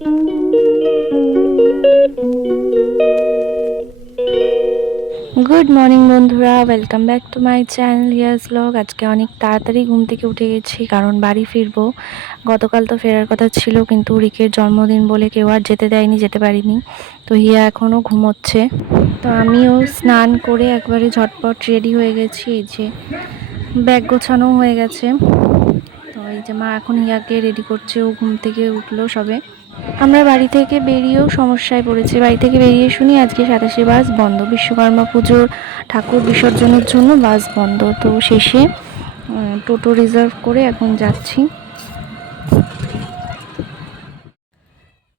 Good morning বন্ধুরা, welcome back to my channel here's blog. আজকে অনেক তাড়াতাড়ি ঘুম থেকে উঠে গেছি, কারণ বাড়ি ফিরবো। গতকাল তো ফেরার কথা ছিল, কিন্তু রিকের জন্মদিন বলে কেউ আর যেতে দেয়নি, যেতে পারিনি। তো হিয়া এখনও ঘুমোচ্ছে। তো আমিও স্নান করে একবারে ঝটপট রেডি হয়ে গেছি। এই যে ব্যাগ গোছানো হয়ে গেছে। তো এই যে মা এখন হিয়াকে রেডি করছে, ও ঘুম থেকে উঠলো সবে। আমরা বাড়ি থেকে বেরিয়েও সমস্যায় পড়েছি। বাড়ি থেকে বেরিয়ে শুনি আজকে 27 বাস বন্ধ, বিশ্বকর্মা পুজোর ঠাকুর বিসর্জনের জন্য বাস বন্ধ। তো শেষে টোটো রিজার্ভ করে এখন যাচ্ছি।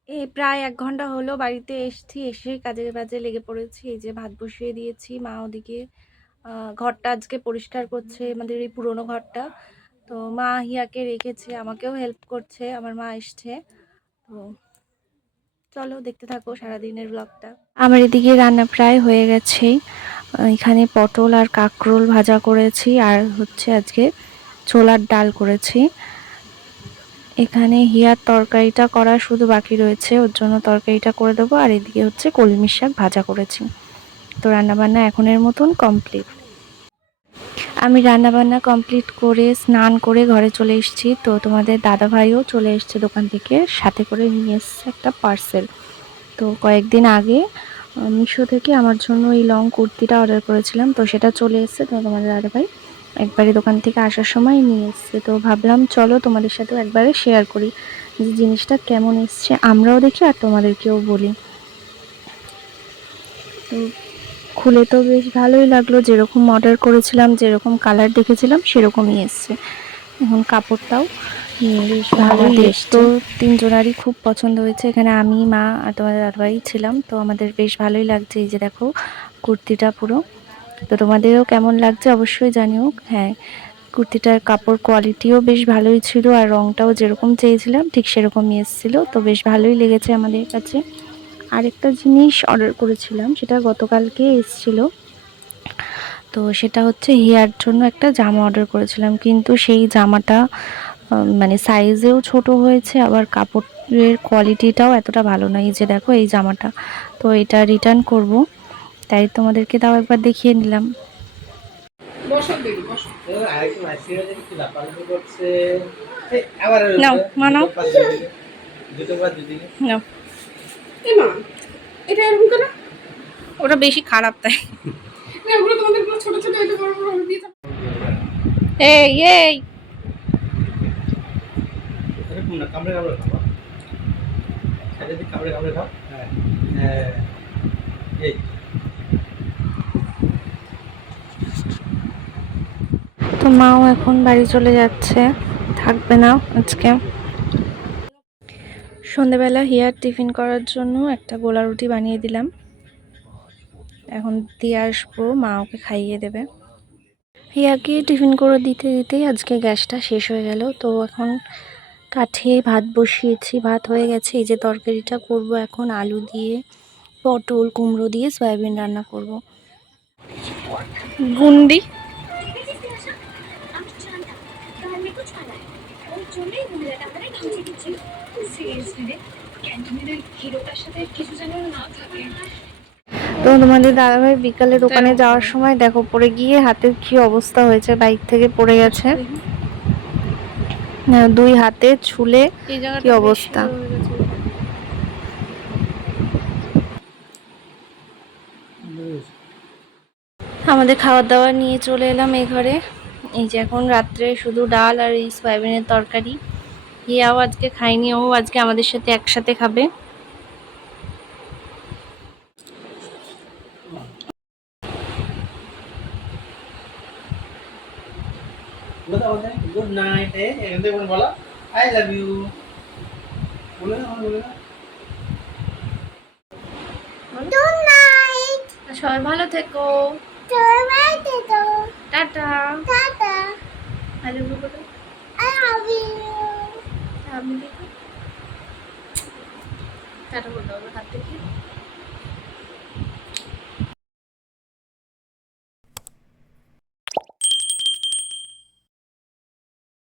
এই প্রায় 1 ঘন্টা হলো বাড়িতে এসছি, এসে কাজে বাজে লেগে পড়েছি। এই যে ভাত বসিয়ে দিয়েছি, মা ওদিকে ঘরটা আজকে পরিষ্কার করছে, আমাদের এই পুরোনো ঘরটা। তো মা হিয়াকে রেখেছে, আমাকেও হেল্প করছে, আমার মা এসছে। তো চলো দেখতে থাকো সারাদিনের ব্লগটা। আমার এদিকে রান্না প্রায় হয়ে গেছে। এখানে পটল আর কাঁকরোল ভাজা করেছি, আর হচ্ছে আজকে ছোলার ডাল করেছি। এখানে হিয়ার তরকারিটা করা শুধু বাকি রয়েছে, ওর জন্য তরকারিটা করে দেবো। আর এদিকে হচ্ছে কলমি শাক ভাজা করেছি। তো রান্নাবান্না এখনের মতন কমপ্লিট। আমি রান্নাবান্না কমপ্লিট করে স্নান করে ঘরে চলে এসেছি। তো তোমাদের দাদাভাইও চলে এসছে দোকান থেকে, সাথে করে নিয়ে এসছে একটা পার্সেল। তো কয়েকদিন আগে মিশো থেকে আমার জন্য এই লং কুর্তিটা অর্ডার করেছিলাম, তো সেটা চলে এসেছে। তো তোমাদের দাদাভাই একবারে দোকান থেকে আসার সময় নিয়ে এসছে। তো ভাবলাম চলো তোমাদের সাথেও একবারে শেয়ার করি যে জিনিসটা কেমন এসছে, আমরাও দেখি আর তোমাদেরকেও বলি। তো খুলে তো বেশ ভালোই লাগলো, যেরকম অর্ডার করেছিলাম, যেরকম কালার দেখেছিলাম সেরকমই এসছে। এখন কাপড়টাও বেশ ভালোই এসছে। তো তিনজনারই খুব পছন্দ হয়েছে। এখানে আমি, মা আর তোমাদের দাদাভাই ছিলাম। তো আমাদের বেশ ভালোই লাগছে। এই যে দেখো কুর্তিটা পুরো। তো তোমাদেরও কেমন লাগছে অবশ্যই জানিও। হ্যাঁ, কুর্তিটার কাপড় কোয়ালিটিও বেশ ভালোই ছিল, আর রংটাও যেরকম চেয়েছিলাম ঠিক সেরকমই এসেছিলো। তো বেশ ভালোই লেগেছে আমাদের কাছে। আরেকটা জিনিস অর্ডার করেছিলাম, সেটা গতকালকে এসেছিল। তো সেটা হচ্ছে হিয়ার জন্য একটা জামা অর্ডার করেছিলাম, কিন্তু সেই জামাটা মানে সাইজেও ছোট হয়েছে, আবার কাপড়ের কোয়ালিটিটাও এতটা ভালো নয়। এই যে দেখো এই জামাটা, তো এটা রিটার্ন করব, তাই তোমাদেরকে তাও একবার দেখিয়ে নিলাম। নাও মা, নাও নাও। এটা এরকম কেন? ওটা বেশি খারাপ তাই। না ওগুলো তোমাদের ছোট ছোট, এটা বড় বড় দিয়ে দাও। এই এই এরকম না, কামড়ে কামড়ে খাও। সাইডে দিয়ে কামড়ে কামড়ে খাও। হ্যাঁ হ্যাঁ, এই তো মাও এখন বাড়ি চলে যাচ্ছে, থাকবে না আজকে। সন্ধেবেলা হিয়ার টিফিন করার জন্য একটা গোলা রুটি বানিয়ে দিলাম, এখন দিয়ে আসবো, মা ওকে খাইয়ে দেবে। হিয়াকে টিফিন করে দিতে দিতেই আজকে গ্যাসটা শেষ হয়ে গেল। তো এখন কাঠে ভাত বসিয়েছি, ভাত হয়ে গেছে। এই যে তরকারিটা করব এখন, আলু দিয়ে, পটল কুমড়ো দিয়ে সয়াবিন রান্না করব। গুন্ডি তো তোমাদের দাদাভাই বিকালে দোকানে যাওয়ার সময় দেখো পড়ে গিয়ে হাতের কি অবস্থা হয়েছে, বাইক থেকে পড়ে গেছে। দুই হাতে ছুলে কি অবস্থা। আমাদের খাবার দাবার নিয়ে চলে এলাম এই ঘরে। এই যে এখন রাত্রে শুধু ডাল আর এই সয়াবিনের তরকারি। হিয়াও আজকে খাইনি, ও আজকে আমাদের সাথে একসাথে খাবে। Good night. এখান থেকে বলো আই লাভ ইউ, বলে না বলে না। গুড নাইট, সবাই ভালো থেকো। Tata tata, I love you বলো। I love you. আমি দেখো টাটা বলতে হবে হাত থেকে।